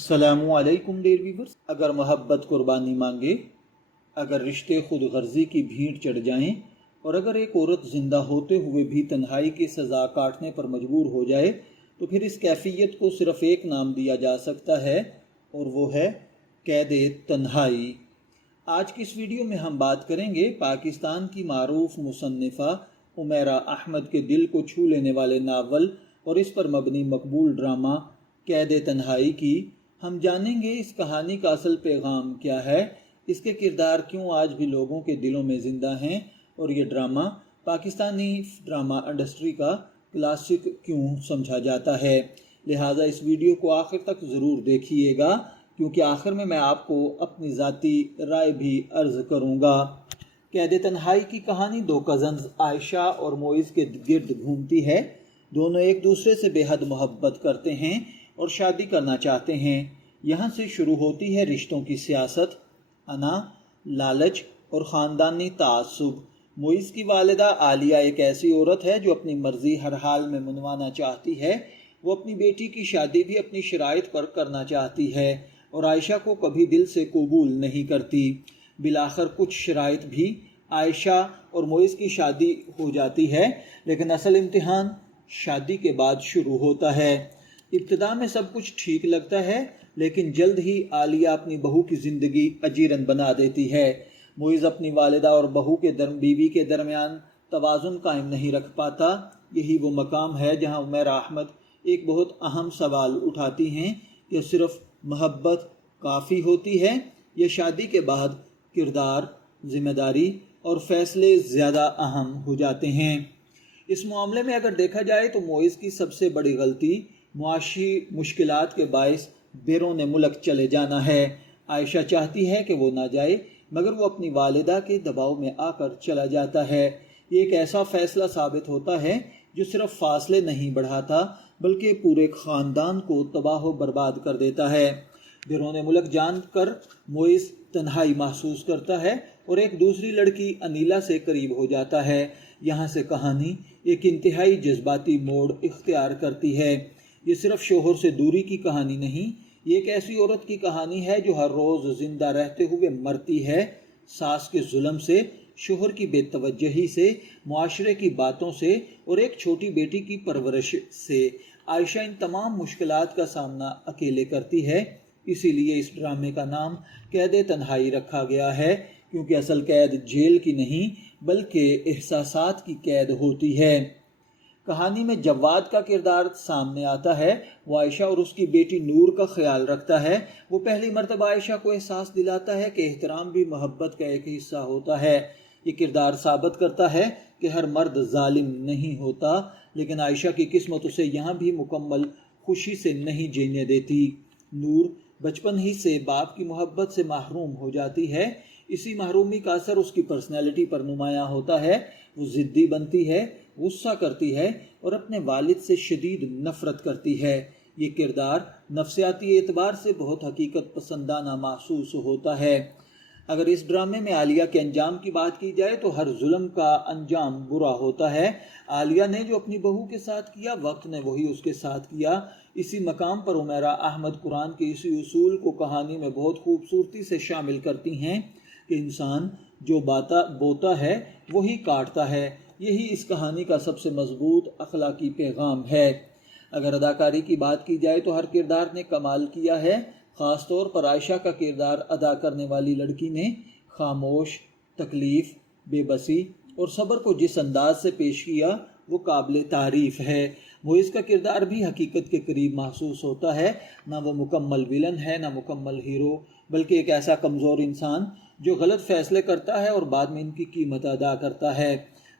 अस्सलामुअलैकुम dear viewers. अगर मोहब्बत कुर्बानी मांगे, अगर रिश्ते खुद गर्जी की भीड़ चढ़ जाएं और अगर एक औरत जिंदा होते हुए भी तन्हाई की सज़ा काटने पर मजबूर हो जाए तो फिर इस कैफियत को सिर्फ एक नाम दिया जा सकता है और वो है कैदे तन्हाई। आज की इस वीडियो में हम बात करेंगे पाकिस्तान की मारूफ मुसन्निफ़ा उमैरा अहमद के दिल को छू लेने वाले नावल और इस पर मबनी मकबूल ड्रामा कैदे तन्हाई की। हम जानेंगे इस कहानी का असल पैगाम क्या है, इसके किरदार क्यों आज भी लोगों के दिलों में ज़िंदा हैं और ये ड्रामा पाकिस्तानी ड्रामा इंडस्ट्री का क्लासिक क्यों समझा जाता है। लिहाजा इस वीडियो को आखिर तक ज़रूर देखिएगा, क्योंकि आखिर में मैं आपको अपनी ज़ाती राय भी अर्ज़ करूँगा। कैदे तन्हाई की कहानी दो कज़न्स आयशा और मोइज़ के गिर्द घूमती है। दोनों एक दूसरे से बेहद मोहब्बत करते हैं और शादी करना चाहते हैं। यहाँ से शुरू होती है रिश्तों की सियासत, अना, लालच और ख़ानदानी तासुब। मोइज़ की वालिदा आलिया एक ऐसी औरत है जो अपनी मर्ज़ी हर हाल में मनवाना चाहती है। वो अपनी बेटी की शादी भी अपनी शराइत पर करना चाहती है और आयशा को कभी दिल से कबूल नहीं करती। बिलाखिर कुछ शराइत भी आयशा और मोइज़ की शादी हो जाती है, लेकिन असल इम्तिहान शादी के बाद शुरू होता है। इब्तिदा में सब कुछ ठीक लगता है, लेकिन जल्द ही आलिया अपनी बहू की ज़िंदगी अजीरन बना देती है। मोइज़ अपनी वालिदा और बहू के बीवी के दरमियान तवाज़ुन कायम नहीं रख पाता। यही वो मकाम है जहां उमैरा अहमद एक बहुत अहम सवाल उठाती हैं कि सिर्फ मोहब्बत काफ़ी होती है या शादी के बाद किरदार, ज़िम्मेदारी और फ़ैसले ज़्यादा अहम हो जाते हैं। इस मामले में अगर देखा जाए तो मोइज़ की सबसे बड़ी गलती मुआशी मुश्किलात के बायस बैरून मुल्क चले जाना है। आयशा चाहती है कि वो ना जाए, मगर वो अपनी वालिदा के दबाव में आकर चला जाता है। ये एक ऐसा फ़ैसला साबित होता है जो सिर्फ फासले नहीं बढ़ाता, बल्कि पूरे ख़ानदान को तबाह व बर्बाद कर देता है। बैरून मुल्क जानकर मोइज़ तन्हाई महसूस करता है और एक दूसरी लड़की अनीला से करीब हो जाता है। यहाँ से कहानी एक इंतहाई जज्बाती मोड़ इख्तियार करती है। ये सिर्फ शोहर से दूरी की कहानी नहीं, ये एक ऐसी औरत की कहानी है जो हर रोज़ ज़िंदा रहते हुए मरती है। सास के जुल्म से, शोहर की बेतवज्जही से, मुआशरे की बातों से और एक छोटी बेटी की परवरिश से। आयशा इन तमाम मुश्किलात का सामना अकेले करती है। इसीलिए इस ड्रामे का नाम कैदे तन्हाई रखा गया है, क्योंकि असल कैद जेल की नहीं बल्कि एहसासात की कैद होती है। कहानी में जवाद का किरदार सामने आता है। वो आयशा और उसकी बेटी नूर का ख्याल रखता है। वो पहली मर्तबा आयशा को एहसास दिलाता है कि एहतराम भी मोहब्बत का एक हिस्सा होता है। ये किरदार साबित करता है कि हर मर्द जालिम नहीं होता, लेकिन आयशा की किस्मत उसे यहाँ भी मुकम्मल खुशी से नहीं जीने देती। नूर बचपन ही से बाप की मोहब्बत से महरूम हो जाती है। इसी महरूमी का असर उसकी पर्सनैलिटी पर नुमायाँ होता है। वो ज़िद्दी बनती है, गुस्सा करती है और अपने वालिद से शदीद नफ़रत करती है। ये किरदार नफ्सियाती एतबार से बहुत हकीकत पसंदाना महसूस होता है। अगर इस ड्रामे में आलिया के अंजाम की बात की जाए तो हर जुल्म का अंजाम बुरा होता है। आलिया ने जो अपनी बहू के साथ किया, वक्त ने वही उसके साथ किया। इसी मकाम पर उमैरा अहमद कुरान के इसी उसूल को कहानी में बहुत खूबसूरती से शामिल करती हैं कि इंसान जो बोता है वही काटता है। यही इस कहानी का सबसे मजबूत अखलाकी पैगाम है। अगर अदाकारी की बात की जाए तो हर किरदार ने कमाल किया है। ख़ास तौर पर आयशा का किरदार अदा करने वाली लड़की ने खामोश, तकलीफ़, बेबसी और सब्र को जिस अंदाज से पेश किया वो काबिल तारीफ़ है। मोइज़ का किरदार भी हकीकत के करीब महसूस होता है। ना वो मुकम्मल विलन है, ना मुकम्मल हीरो, बल्कि एक ऐसा कमज़ोर इंसान जो गलत फ़ैसले करता है और बाद में इनकी कीमत अदा करता है।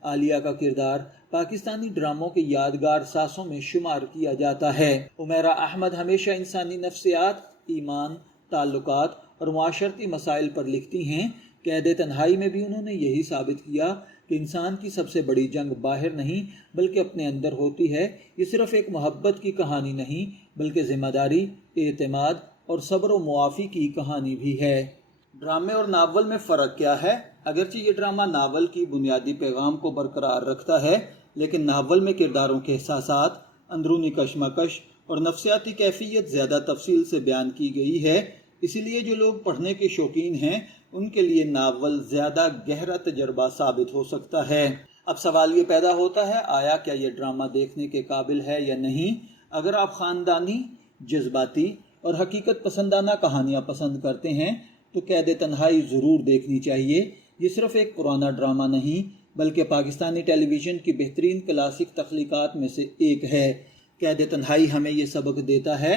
आलिया का किरदार पाकिस्तानी ड्रामों के यादगार सासों में शुमार किया जाता है। उमैरा अहमद हमेशा इंसानी नफ्सियात, ईमान, ताल्लुकात और मुआशरती मसाइल पर लिखती हैं। कैदे तन्हाई में भी उन्होंने यही साबित किया कि इंसान की सबसे बड़ी जंग बाहर नहीं बल्कि अपने अंदर होती है। ये सिर्फ एक मोहब्बत की कहानी नहीं बल्कि ज़िम्मेदारी, एतमाद और सब्र व मुआफ़ी की कहानी भी है। ड्रामे और नावल में फ़र्क क्या है? अगरचे ये ड्रामा नावल की बुनियादी पैगाम को बरकरार रखता है, लेकिन नावल में किरदारों के एहसासात, अंदरूनी कशमकश اور نفسیاتی کیفیت زیادہ تفصیل سے بیان کی گئی ہے، اسی لیے جو لوگ پڑھنے کے شوقین ہیں ان کے لیے ناول زیادہ گہرا تجربہ ثابت ہو سکتا ہے۔ اب سوال یہ پیدا ہوتا ہے، آیا کیا یہ ڈرامہ دیکھنے کے قابل ہے یا نہیں؟ اگر آپ خاندانی، جذباتی اور حقیقت پسندانہ کہانیاں پسند کرتے ہیں تو قید تنہائی ضرور دیکھنی چاہیے۔ یہ صرف ایک پرانا ڈرامہ نہیں بلکہ پاکستانی ٹیلی ویژن کی بہترین کلاسک تخلیقات میں سے ایک ہے۔ قید تنہائی ہمیں یہ سبق دیتا ہے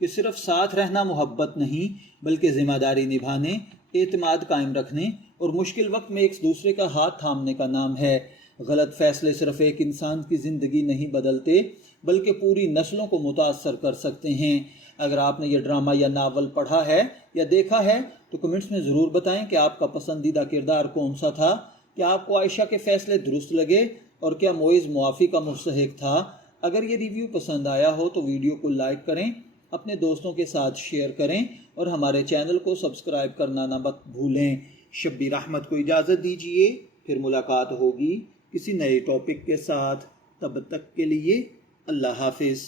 کہ صرف ساتھ رہنا محبت نہیں بلکہ ذمہ داری نبھانے، اعتماد قائم رکھنے اور مشکل وقت میں ایک دوسرے کا ہاتھ تھامنے کا نام ہے۔ غلط فیصلے صرف ایک انسان کی زندگی نہیں بدلتے بلکہ پوری نسلوں کو متاثر کر سکتے ہیں۔ اگر آپ نے یہ ڈرامہ یا ناول پڑھا ہے یا دیکھا ہے تو کمنٹس میں ضرور بتائیں کہ آپ کا پسندیدہ کردار کون سا تھا، کیا آپ کو عائشہ کے فیصلے درست لگے اور کیا معیز معافی کا مستحق تھا۔ اگر یہ ریویو پسند آیا ہو تو ویڈیو کو لائک کریں، اپنے دوستوں کے ساتھ شیئر کریں اور ہمارے چینل کو سبسکرائب کرنا نہ بھولیں۔ شبیر احمد کو اجازت دیجیے، پھر ملاقات ہوگی کسی نئے ٹاپک کے ساتھ۔ تب تک کے لیے اللہ حافظ۔